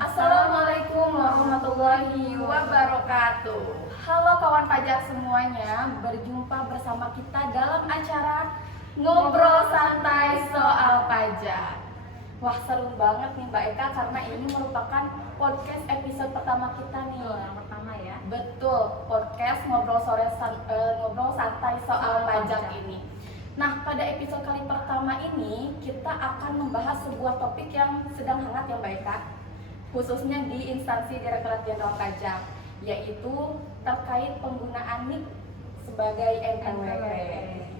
Assalamualaikum warahmatullahi wabarakatuh. Halo kawan pajak semuanya, berjumpa bersama kita dalam acara Ngobrol Santai Soal Pajak. Wah, seru banget nih Mbak Eka karena ini merupakan podcast episode pertama kita nih. Yang pertama ya. Betul, podcast Ngobrol Santai Soal Pajak ini. Nah, pada episode kali pertama ini kita akan membahas sebuah topik yang sedang hangat ya Mbak Eka, khususnya di instansi Direktorat Jenderal Pajak, yaitu terkait penggunaan NIK sebagai NPWP.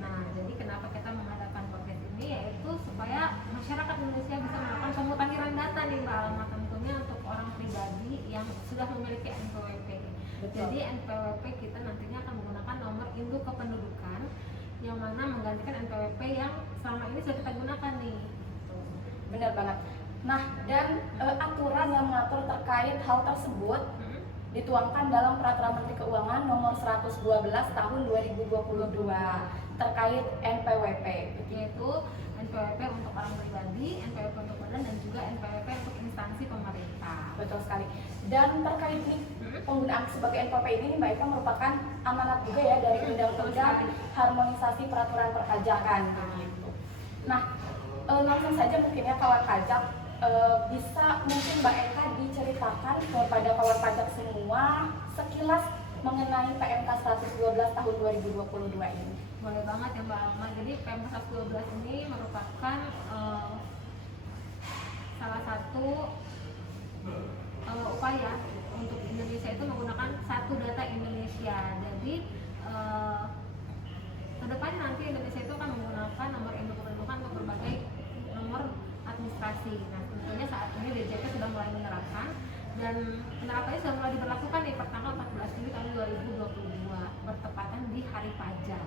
Nah, jadi kenapa kita mengadakan podcast ini, yaitu supaya masyarakat Indonesia bisa melakukan pemutakhiran data nih Mbak Alma, tentunya untuk orang pribadi yang sudah memiliki NPWP. Betul. Jadi NPWP kita nantinya akan menggunakan nomor induk kependudukan yang mana menggantikan NPWP yang selama ini sudah kita gunakan nih. Benar banget. Nah, dan aturan yang mengatur terkait hal tersebut dituangkan dalam Peraturan Menteri Keuangan Nomor 112 Tahun 2022 terkait NPWP, Yaitu NPWP untuk orang pribadi, NPWP untuk badan, dan juga NPWP untuk instansi pemerintah. Betul sekali. Dan terkait nih penggunaan sebagai NPWP ini Mbak Eka merupakan amanat juga ya dari Undang-Undang Harmonisasi Peraturan Perpajakan begitu. Nah, langsung saja mungkin ya kawan pajak, bisa mungkin Mbak Eka diceritakan kepada kawan pajak semua sekilas mengenai PMK 112 tahun 2022 ini. Boleh banget ya Mbak Alma. Jadi PMK 112 ini merupakan salah satu upaya untuk Indonesia itu menggunakan satu data Indonesia. Jadi kedepannya nanti Indonesia itu akan menggunakan nomor induk kependudukan untuk berbagai nomor administrasi. Nah, tentunya saat ini DJP sudah mulai menerapkan, dan penerapannya sudah mulai diberlakukan di pertanggal 14 Juli tahun 2022 bertepatan di hari pajak.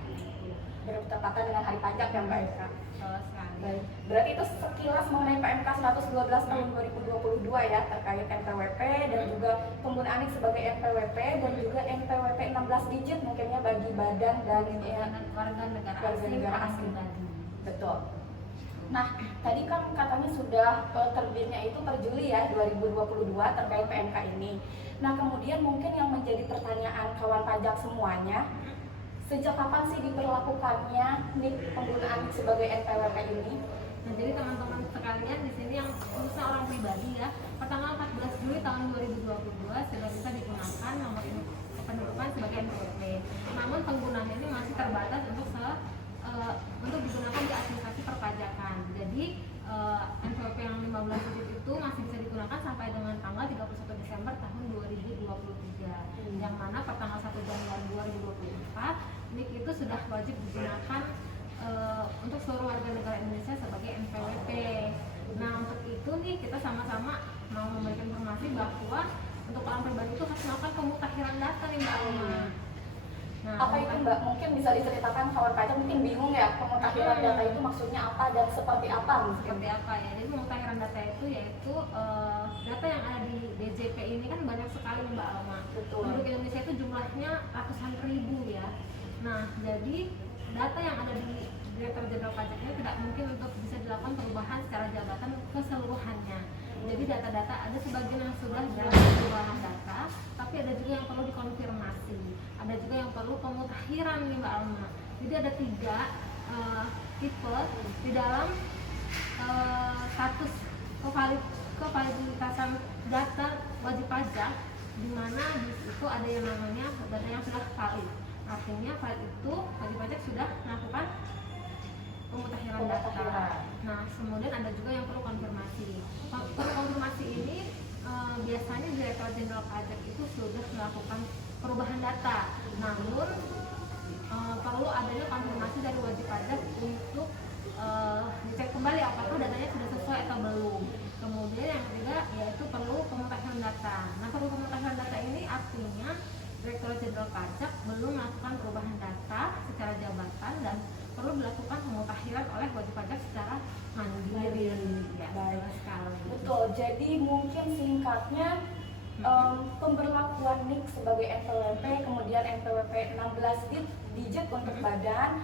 Bertepatan dengan hari pajak ya Mbak Eka. Sekali. Baik. Berarti itu sekilas mengenai PMK 112 tahun 2022 ya terkait NPWP dan juga penggunaan NIK sebagai NPWP dan juga NPWP 16 digit mungkin ya bagi badan dan warga negara asing. Betul. Nah, tadi kan katanya sudah terbitnya itu per Juli ya 2022 terkait PMK ini. Nah, kemudian mungkin yang menjadi pertanyaan kawan pajak semuanya, sejak kapan sih diberlakukannya NIK penggunaan NIK sebagai NPWP ini? Nah, jadi teman-teman sekalian di sini yang khususnya orang pribadi ya, pertanggal 14 Juli tahun 2022 sudah bisa digunakan nomor induk kependudukan sebagai NPWP. Namun penggunaannya ini masih terbatas untuk digunakan di administrasi perpajakan. Jadi NPWP yang 15 digit itu masih bisa digunakan sampai dengan tanggal 31 Desember tahun 2023. Yang mana per tanggal 1 Januari 2024 NIK itu sudah wajib digunakan untuk seluruh warga negara Indonesia sebagai NPWP. Nah, untuk itu nih kita sama-sama mau memberikan informasi bahwa untuk orang pribadi itu harus melakukan pemutakhiran data nih Mbak Alma. Nah, apa itu Mbak? Mungkin bisa diceritakan kawan pajak mungkin bingung ya pemutakhiran data itu maksudnya apa dan seperti apa? Seperti apa ya? Jadi pemutakhiran data itu yaitu data yang ada di DJP ini kan banyak sekali nih Mbak Alma. Betul. Penduduk Indonesia itu jumlahnya ratusan ribu ya. Nah, jadi data yang ada di Direktorat Jenderal Pajak ini tidak mungkin untuk bisa dilakukan perubahan secara jabatan keseluruhannya. Jadi data-data ada sebagian yang sudah dalam perubahan data, tapi ada juga yang perlu dikonfirmasi. Ada juga yang perlu pemutakhiran nih Mbak Alma. Jadi ada 3 tipe di dalam status kevaliditasan data wajib pajak, di mana di situ ada yang namanya data yang sudah valid. Artinya valid itu wajib pajak sudah melakukan pemutakhiran data. Nah, kemudian ada juga yang perlu konfirmasi. Perlu konfirmasi ini biasanya Direktorat Jenderal Pajak itu sudah melakukan perubahan data. Namun perlu adanya konfirmasi dari wajib pajak untuk dicek kembali apakah datanya sudah sesuai atau belum. Kemudian yang ketiga yaitu perlu pemutakhiran data. Nah, perlu pemutakhiran data ini artinya Direktorat Jenderal Pajak belum melakukan perubahan data secara jabatan dan perlu dilakukan pemutakhiran oleh wajib pajak secara mandiri. Ya, baik sekali. Betul. Jadi mungkin singkatnya pemberlakuan NIK sebagai NPWP, kemudian NPWP 16 digit untuk badan.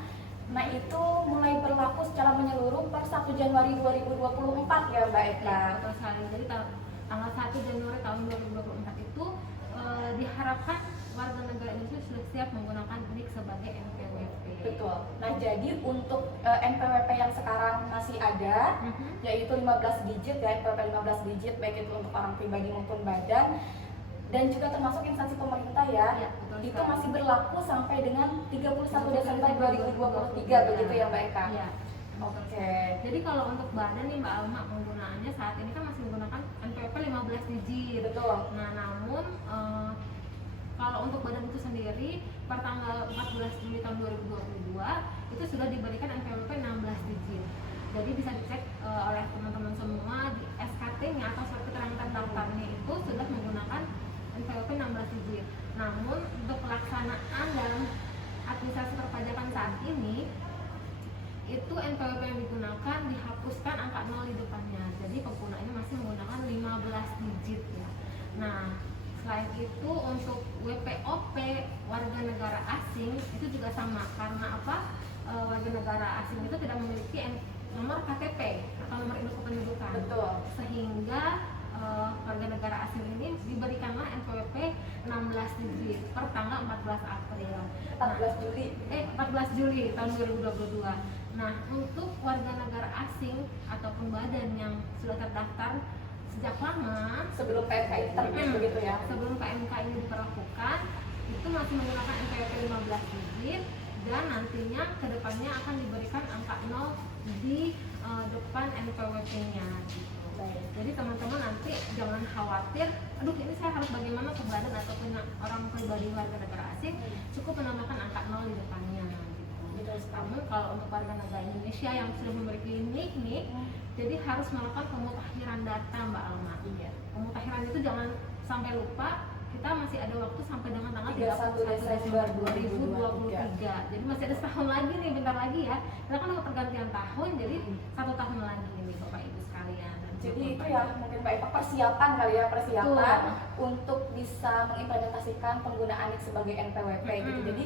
Nah, itu mulai berlaku secara menyeluruh per 1 Januari 2024 ya Mbak Eka. Ya, betul sekali. Jadi tanggal 1 Januari tahun 2024 itu diharapkan warga negara Indonesia sudah siap menggunakan NIK sebagai NPWP. Betul. Nah, jadi untuk NPWP yang sekarang masih ada, yaitu 15 digit ya, NPWP 15 digit, baik itu untuk orang pribadi maupun badan, dan juga termasuk instansi pemerintah ya, betul itu sekali. masih berlaku sampai dengan 31 Desember 2023, begitu ya Mbak Eka? Iya. Oke. Jadi kalau untuk badan nih Mbak Alma, penggunaannya saat ini kan masih menggunakan NPWP 15 digit. Betul. Nah, namun kalau untuk badan itu sendiri per tanggal 14 Juni tahun 2022 itu sudah diberikan NPWP 16 digit. Jadi bisa dicek oleh teman-teman semua di SKT-nya atau surat keterangan terdaftarnya itu sudah menggunakan NPWP 16 digit. Namun untuk pelaksanaan dalam administrasi perpajakan saat ini itu NPWP yang digunakan dihapuskan angka 0 di depannya. Jadi penggunaannya masih menggunakan 15 digit ya. Nah, selain itu untuk WPOP warga negara asing itu juga sama, karena apa? Warga negara asing itu tidak memiliki nomor KTP atau nomor induk kependudukan. Betul. Sehingga warga negara asing ini diberikanlah NPWP 16 digit per tanggal 14 April. 14 14 Juli tahun 2022. Nah, untuk warga negara asing ataupun badan yang sudah terdaftar sejak lama sebelum PMK ini terbit begitu ya. Sebelum PMK ini diperlakukan, itu masih menggunakan NPWP 15 digit dan nantinya kedepannya akan diberikan angka 0 di depan NPWP-nya gitu. Jadi teman-teman nanti jangan khawatir, aduh ini saya harus bagaimana ke badan ataupun orang pribadi warga negara asing, cukup menambahkan angka 0 di depannya gitu. Namun kalau untuk warga negara Indonesia yang sudah memiliki NIK nih, jadi harus melakukan pemutakhiran data Mbak Alma. Iya. Pemutakhiran itu jangan sampai lupa, kita masih ada waktu sampai dengan tanggal 31 Desember 2023. Jadi masih ada setahun lagi nih, bentar lagi ya. Kita kan mau pergantian tahun, jadi 1 tahun lagi nih Bapak Ibu sekalian. Jadi itu ya mungkin Mbak Eka persiapan kali ya, persiapan untuk bisa mengimplementasikan penggunaan NIK sebagai NPWP gitu. Jadi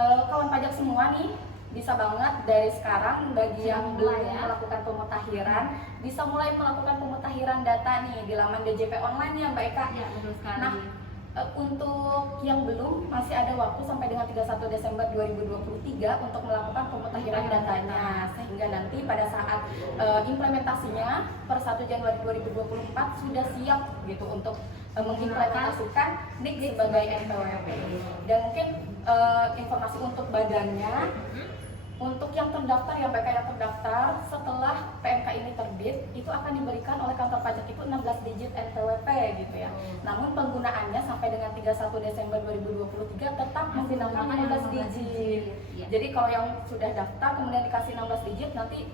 kawan pajak semua nih bisa banget dari sekarang bagi yang belum melakukan pemutakhiran bisa mulai melakukan pemutakhiran data nih di laman DJP online ya Mbak Eka. Ya, betul sekali. Nah, untuk yang belum masih ada waktu sampai dengan 31 Desember 2023 untuk melakukan pemutakhiran datanya, sehingga nanti pada saat implementasinya per 1 Januari 2024 sudah siap gitu untuk mengimplementasikan NIK sebagai NPWP. Dan mungkin informasi untuk badannya, untuk yang terdaftar ya Mbak, yang terdaftar setelah PMK ini terbit itu akan diberikan oleh kantor pajak itu 16 digit NPWP gitu ya. Namun penggunaannya sampai dengan 31 Desember 2023 tetap menggunakan 16 digit. Jadi kalau yang sudah daftar kemudian dikasih 16 digit, nanti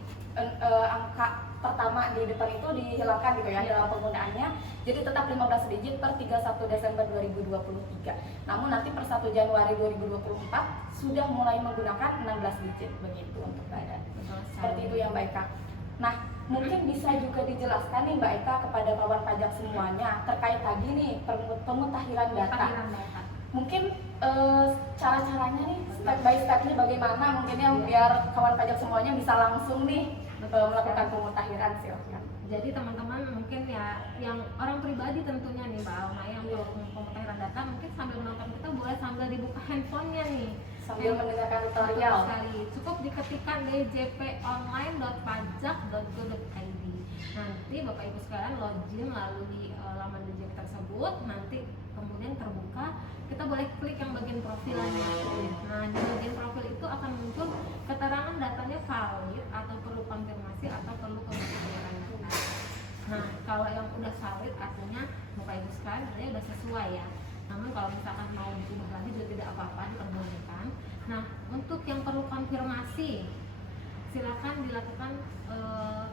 angka pertama di depan itu dihilangkan gitu ya dalam penggunaannya. Jadi tetap 15 digit per 31 Desember 2023. Namun nanti per 1 Januari 2024 sudah mulai menggunakan 16 digit begitu untuk badan. Seperti itu ya Mbak Eka. Nah, mungkin bisa juga dijelaskan nih Mbak Eka kepada kawan pajak semuanya terkait tadi nih pemutakhiran data. Mungkin cara-caranya nih step by stepnya bagaimana mungkin ya biar kawan pajak semuanya bisa langsung nih melakukan pemutakhiran silahkan. Jadi teman-teman mungkin ya yang orang pribadi tentunya nih Mbak Alma yang pemutakhiran data mungkin sambil menonton kita boleh sambil dibuka handphonenya nih sambil mendengarkan tutorial. Cukup diketikkan djponline.pajak.go.id. Nanti Bapak Ibu sekalian login lalu di laman DJP tersebut, nanti kemudian terbuka, kita boleh klik yang bagian profilnya. Nah, di bagian profil itu akan muncul keterangan datanya valid atau perlu konfirmasi atau perlu pemutakhiran data. Nah, kalau yang udah valid artinya Bapak Ibu sekalian artinya udah sesuai ya. Namun kalau misalkan mau diubah lagi juga tidak apa-apa, diperbolehkan. Nah, untuk yang perlu konfirmasi silakan dilakukan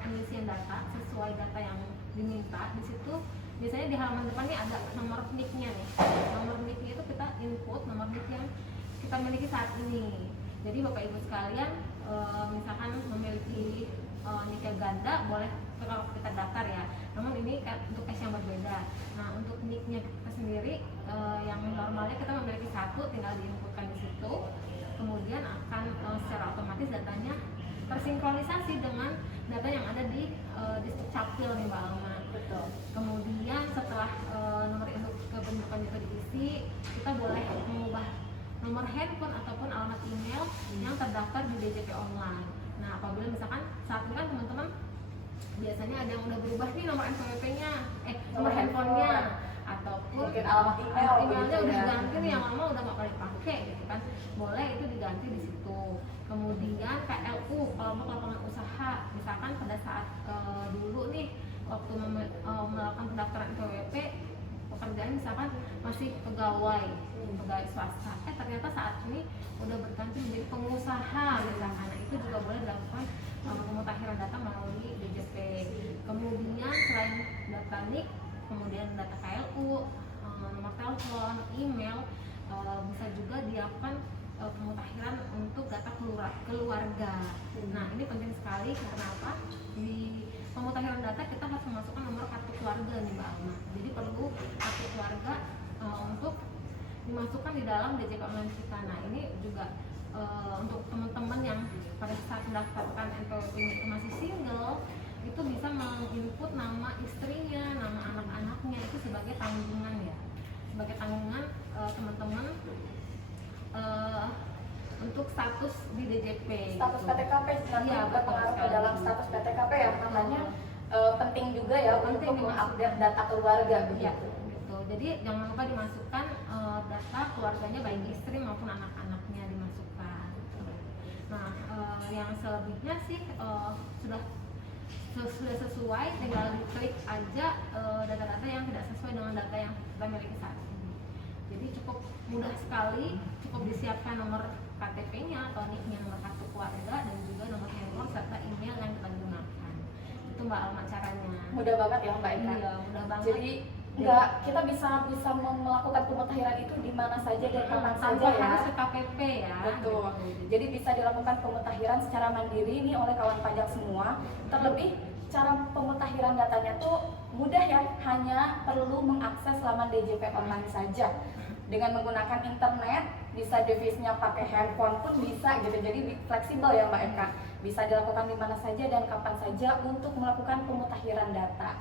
pengisian data sesuai data yang diminta. Di situ biasanya di halaman depan ini ada nomor NIK-nya nih. Nomor NIK-nya itu kita input nomor NIK yang kita miliki saat ini. Jadi Bapak Ibu sekalian misalkan memiliki NIK ganda boleh kalau kita daftar ya. Namun ini untuk case yang berbeda. Nah, untuk NIK-nya kita sendiri yang normalnya kita memiliki satu, tinggal diinputkan di situ. Kemudian akan secara otomatis datanya tersinkronisasi dengan data yang ada di Distrik Capil nih Mbak Alma. Betul. Kemudian setelah datanya itu diisi, kita boleh mengubah nomor handphone ataupun alamat email yang terdaftar di DJP online. Nah, apabila misalkan saat ini kan teman-teman biasanya ada yang udah berubah nih nomor NPWP-nya, nomor handphonenya, ataupun mungkin alamat emailnya gitu udah ya. diganti nih, yang lama udah nggak pernah dipakai gitu kan, boleh itu diganti di situ. Kemudian KLU, kelompok lapangan usaha, misalkan pada saat dulu nih waktu melakukan pendaftaran NPWP, pekerjaan misalkan masih pegawai swasta, ternyata saat ini udah berganti menjadi pengusaha misalkan. Nah, itu juga boleh dilakukan pemutakhiran data melalui DJP. Kemudian selain data NIK, kemudian data KLU, nomor telepon, email, bisa juga dilakukan pemutakhiran untuk data keluarga. Nah, ini penting sekali karena apa? Di pemutakhiran data kita harus memasukkan nomor kartu keluarga nih Mbak Alma. Jadi perlu kartu keluarga untuk dimasukkan di dalam DJP online kita. Nah, ini juga untuk teman-teman yang pada saat mendaftarkan NPWP itu masih single, itu bisa menginput nama istrinya, nama anak-anaknya itu sebagai tanggungan ya, sebagai tanggungan teman-teman untuk status di DJP. Status gitu. PTKP nanti Iya, berpengaruh ke dalam status PTKP ya, makanya penting juga ya Penting untuk mengupdate data keluarga Ya, begitu. gitu. Jadi jangan lupa dimasukkan data keluarganya, baik istri maupun anak-anaknya dimasukkan. Nah, yang selebihnya sih sudah sesuai, tinggal diklik aja data-data yang tidak sesuai dengan data yang kita miliki saat ini. Jadi cukup mudah sekali, cukup disiapkan nomor KTP-nya atau NIK-nya, nomor kartu keluarga, dan juga nomor handphone serta email yang kita gunakan. Itu Mbak Alma caranya. Mudah banget ya Mbak Eka. Iya, mudah banget. Jadi kita bisa melakukan pemutakhiran itu di mana saja dan kapan saja tanpa ya. harus ke KPP ya. Betul. Gitu. Jadi bisa dilakukan pemutakhiran secara mandiri ini oleh kawan pajak semua. Terlebih cara pemutakhiran datanya tuh mudah ya, hanya perlu mengakses laman DJP online saja. Dengan menggunakan internet, bisa device-nya pakai handphone pun bisa gitu. Jadi fleksibel ya Mbak Eka. Bisa dilakukan di mana saja dan kapan saja untuk melakukan pemutakhiran data.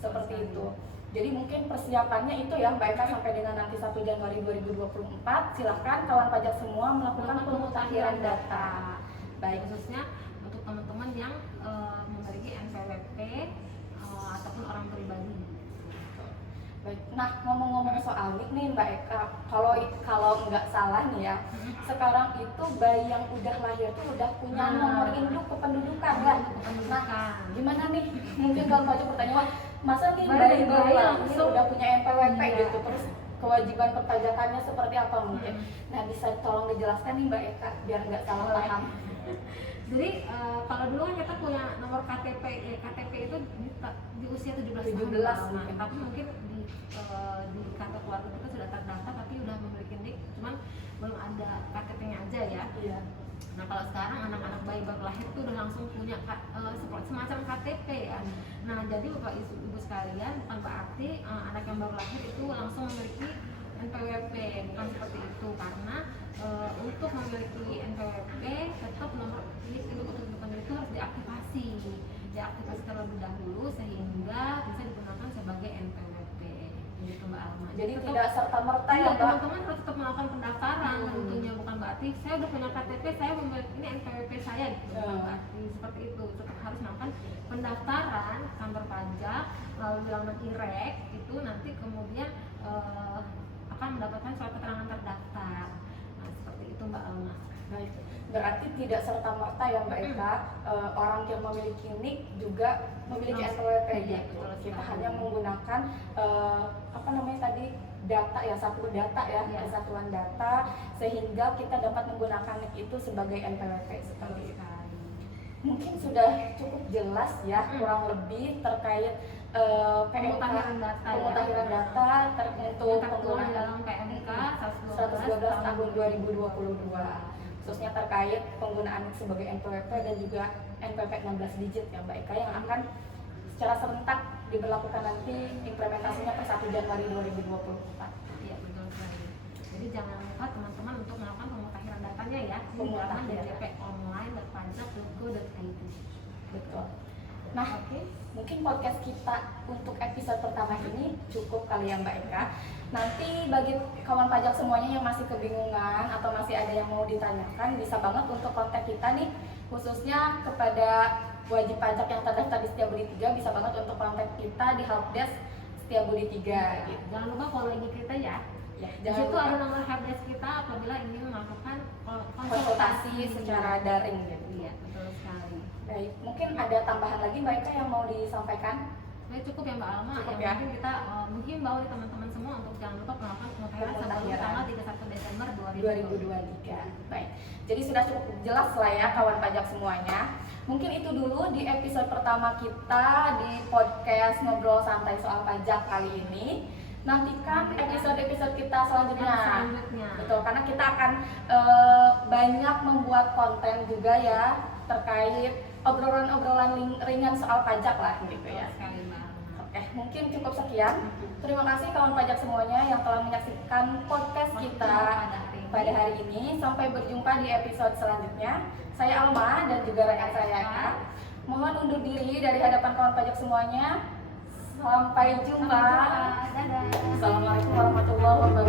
Seperti itu. Jadi mungkin persiapannya itu ya Mbak Eka sampai dengan nanti 1 Januari 2024, silahkan kawan pajak semua melakukan pemutakhiran data. Baik, khususnya untuk teman-teman yang memiliki NPWP ataupun orang pribadi. Baik. Nah, ngomong-ngomong soal NIK nih Mbak Eka, kalau nggak salah nih ya, sekarang itu bayi yang udah lahir tuh udah punya nomor induk kependudukan kan? Nah, gimana nih? Mungkin kalau pajak bertanya, wah masa nih bayi lahir udah punya NPWP gitu, terus kewajiban perpajakannya seperti apa mungkin? Nah, bisa tolong dijelaskan nih Mbak Eka biar nggak salah paham. Jadi kalau dulu kan kita punya nomor KTP, KTP itu di usia 17 tahun. Tapi mungkin di kartu keluarga kita sudah terdaftar tapi udah memiliki NIK, cuman belum ada KTP-nya aja ya. Iya. Nah, kalau sekarang anak-anak bayi baru lahir itu udah langsung punya semacam KTP ya. Nah, jadi Bapak Ibu sekalian, bukan berarti anak yang baru lahir itu langsung memiliki NPWP, bukan seperti itu, karena untuk memiliki NPWP tetap nomor NIK induk kependudukan itu harus diaktifasi terlebih dahulu sehingga bisa digunakan sebagai NPWP. Gitu Mbak Alma. Jadi tidak serta merta ya Mbak. Teman-teman harus tetap melakukan pendaftaran, tentunya bukan berarti saya udah punya KTP, saya memiliki ini NPWP saya gitu. Bukan berarti seperti itu. Tetap harus melakukan pendaftaran kantor pajak melalui laman IREK itu, nanti kemudian akan mendapatkan surat keterangan terdaftar. Nah, seperti itu Mbak Alma. Baik. Berarti tidak serta merta ya Mbak Eka, orang yang memiliki NIK juga memiliki NPWP Iya, gitu. betul Kita sekali. hanya menggunakan apa namanya tadi, data ya, satu data ya, kesatuan data, sehingga kita dapat menggunakan NIK itu sebagai NPWP seperti itu. Mungkin sudah cukup jelas ya kurang lebih terkait Pemutahiran data ya. pemutahiran data untuk tertuang penggunaan dalam PMK 112 tahun 2022, khususnya terkait penggunaan sebagai NPWP dan juga NPWP 16 digit ya Mbak Eka, yang akan secara serentak diberlakukan nanti implementasinya per 1 Januari 2024. Iya, betul sekali. Jadi jangan lupa teman-teman untuk melakukan pemutakhiran datanya ya di laman Pemutakhiran. DJP online.pajak.go.id. Betul. Nah, Oke. mungkin podcast kita untuk episode pertama ini cukup kali ya Mbak Eka. Nanti bagi kawan pajak semuanya yang masih kebingungan atau masih ada yang mau ditanyakan, bisa banget untuk kontak kita nih, khususnya kepada wajib pajak yang terdaftar di Setiabudi 3, bisa banget untuk kontak kita di helpdesk Setiabudi 3 gitu. Jangan lupa follow IG kita ya. Ya, Di jangan situ lupa ada nomor helpdesk kita apabila ingin melakukan konsultasi secara daring gitu. Iya, betul sekali. Baik, mungkin ada tambahan lagi Mbak Eka yang mau disampaikan? Cukup ya Mbak Alma, Cukup yang ya. penting kita menghimbau di teman-teman semua untuk jangan lupa melakukan pemutahiran sebelum Pemutahiran. tanggal 31 Desember 2023. Baik. Jadi sudah cukup jelas lah ya kawan pajak semuanya. Mungkin itu dulu di episode pertama kita di podcast Ngobrol Santai Soal Pajak kali ini. Nantikan episode-episode kita selanjutnya. Betul, karena kita akan banyak membuat konten juga ya terkait obrolan-obrolan ringan soal pajak lah gitu ya. Sekali Mbak Alma. Oke, mungkin cukup sekian. Terima kasih kawan pajak semuanya yang telah menyaksikan podcast kita pada hari ini. Sampai berjumpa di episode selanjutnya. Saya Alma dan juga rekan saya Eka. Mohon undur diri dari hadapan kawan pajak semuanya. Sampai jumpa. Dadah. Assalamualaikum warahmatullahi wabarakatuh.